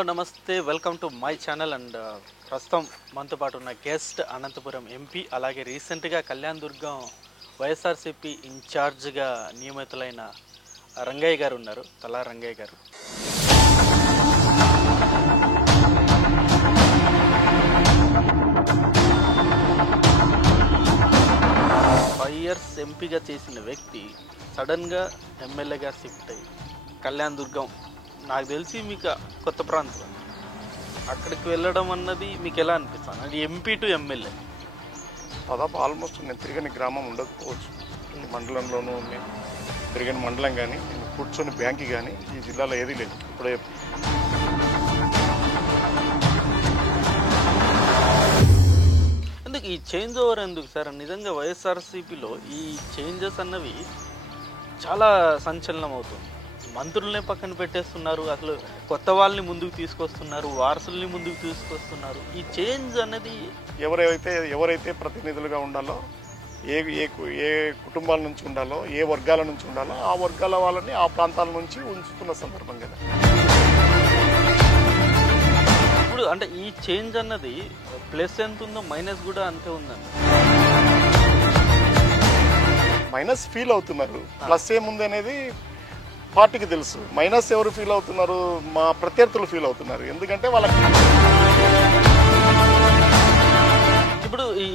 Hello నమస్తే, welcome to my channel. And ప్రస్తుతం మనతో పాటు ఉన్న గెస్ట్ అనంతపురం ఎంపీ, అలాగే రీసెంట్గా కళ్యాణ్ దుర్గం వైఎస్ఆర్సీపీ ఇన్ఛార్జ్గా నియమితులైన రంగయ్య గారు ఉన్నారు. తలా రంగయ్య గారు. ఇయర్స్ ఎంపీగా చేసిన వ్యక్తి సడన్గా ఎమ్మెల్యేగా షిఫ్ట్ అయ్యి కళ్యాణ్ దుర్గం, నాకు తెలిసి మీకు కొత్త ప్రాంతం, అక్కడికి వెళ్ళడం అన్నది మీకు ఎలా అనిపిస్తుంది? అది ఎంపీ టు ఎమ్మెల్యే దాదాపు ఆల్మోస్ట్ నేను తిరిగిన గ్రామం ఉండకపోవచ్చు. ఈ మండలంలోనూ నేను తిరిగిన మండలం కానీ, నేను కూర్చొని బ్యాంక్ కానీ ఈ జిల్లాలో ఏదీ లేదు. ఇప్పుడే ఎందుకు ఈ చేంజ్ ఓవర్ ఎందుకు సార్? నిజంగా వైఎస్ఆర్సీపీలో ఈ చేంజెస్ అన్నవి చాలా సంచలనం అవుతుంది. మంత్రులనే పక్కన పెట్టేస్తున్నారు, అసలు కొత్త వాళ్ళని ముందుకు తీసుకొస్తున్నారు, వారసుల్ని ముందుకు తీసుకొస్తున్నారు. ఈ చేంజ్ అనేది ఎవరైతే ప్రతినిధులుగా ఉండాలో, ఏ కుటుంబాల నుంచి ఉండాలో, ఏ వర్గాల నుంచి ఉండాలో ఆ వర్గాల వాళ్ళని ఆ ప్రాంతాల నుంచి ఉంచుతున్న సందర్భం కదా. ఇప్పుడు అంటే ఈ చేంజ్ అన్నది ప్లస్ ఎంత ఉందో మైనస్ కూడా అంతే ఉందండి. మైనస్ ఫీల్ అవుతున్నారు, ప్లస్ ఏముంది అనేది పార్టీకి తెలుసు. మైనస్ ఎవరు ఫీల్ అవుతున్నారు? మా ప్రత్యర్థులు ఫీల్ అవుతున్నారు. ఎందుకంటే వాళ్ళకి ఇప్పుడు ఈ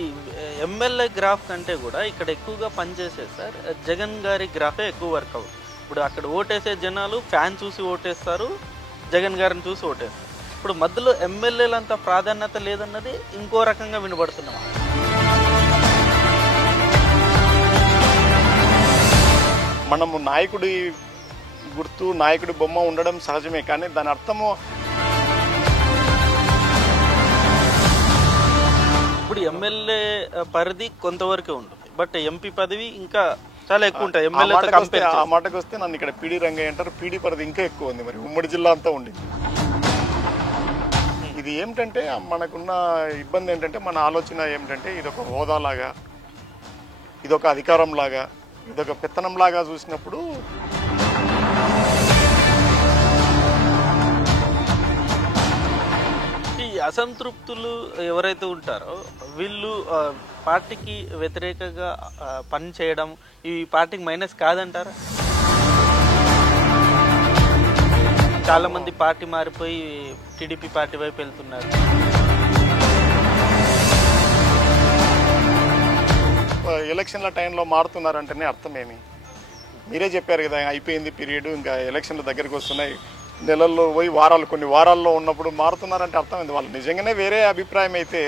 ఎమ్మెల్యే గ్రాఫ్ కంటే కూడా ఇక్కడ ఎక్కువగా పనిచేసే సార్ జగన్ గారి గ్రాఫే ఎక్కువ వర్క్ అవుతుంది. ఇప్పుడు అక్కడ ఓటేసే జనాలు ఫ్యాన్ చూసి ఓటేస్తారు, జగన్ గారిని చూసి ఓటేస్తారు. ఇప్పుడు మధ్యలో ఎమ్మెల్యేలంత ప్రాధాన్యత లేదన్నది ఇంకో రకంగా వినబడుతున్నాం. మనము నాయకుడి గుర్తు, నాయకుడి బొమ్మ ఉండడం సహజమే, కానీ దాని అర్థము ఇప్పుడు ఎమ్మెల్యే పరిధి కొంతవరకే ఉంటుంది, బట్ ఎంపీ పదవి ఇంకా చాలా ఎక్కువ ఉంటాయి. ఎమ్మెల్యే ఆ మాటకు వస్తే నన్ను ఇక్కడ పీడీ రంగయ్య అంటారు. పీడీ పరిధి ఇంకా ఎక్కువ ఉంది. మరి ఉమ్మడి జిల్లా అంతా ఉండింది. ఇది ఏమిటంటే మనకున్న ఇబ్బంది ఏంటంటే, మన ఆలోచన ఏమిటంటే ఇదొక హోదాలాగా, ఇదొక అధికారంలాగా, ఇదొక పెత్తనంలాగా చూసినప్పుడు ఈ అసంతృప్తులు ఎవరైతే ఉంటారో వీళ్ళు పార్టీకి వ్యతిరేకంగా పని చేయడం ఈ పార్టీకి మైనస్ కాదంటారా? చాలా మంది పార్టీ మారిపోయి టీడీపీ పార్టీ వైపు వెళ్తున్నారు. ఎలక్షన్ల టైంలో మారుతున్నారంటేనే అర్థమేమి? మీరే చెప్పారు కదా, అయిపోయింది పీరియడ్, ఇంకా ఎలక్షన్ల దగ్గరికి వస్తున్నాయి, నెలల్లో పోయి వారాలు, కొన్ని వారాల్లో ఉన్నప్పుడు మారుతున్నారంటే అర్థమైంది. వాళ్ళు నిజంగానే వేరే అభిప్రాయం అయితే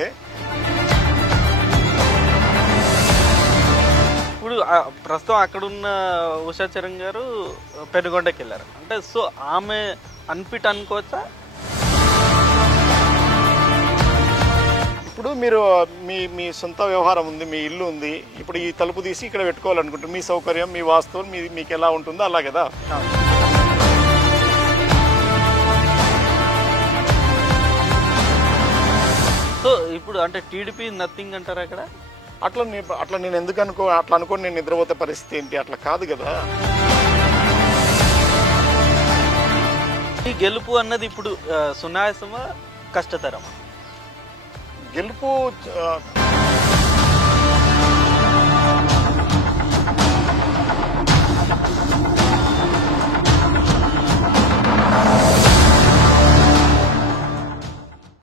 ఇప్పుడు ప్రస్తుతం అక్కడున్న ఉషా చరణ్ గారు పెనుగొండకి వెళ్ళారు అంటే, సో ఆమె అన్ఫిట్ అనుకోవచ్చా? ఇప్పుడు మీరు మీ సొంత వ్యవహారం ఉంది, మీ ఇల్లు ఉంది, ఇప్పుడు ఈ తలుపు తీసి ఇక్కడ పెట్టుకోవాలనుకుంటారు. మీ సౌకర్యం, మీ వాస్తవం మీకు ఎలా ఉంటుందో అలా కదా. సో ఇప్పుడు అంటే టీడీపీ నథింగ్ అంటారా అక్కడ? అట్లా నేను ఎందుకు అట్లా అనుకోని నేను నిద్రపోతే పరిస్థితి ఏంటి? అట్లా కాదు కదా. ఈ గెలుపు అన్నది ఇప్పుడు సునాయాసమా, కష్టతరమా? గెలుపు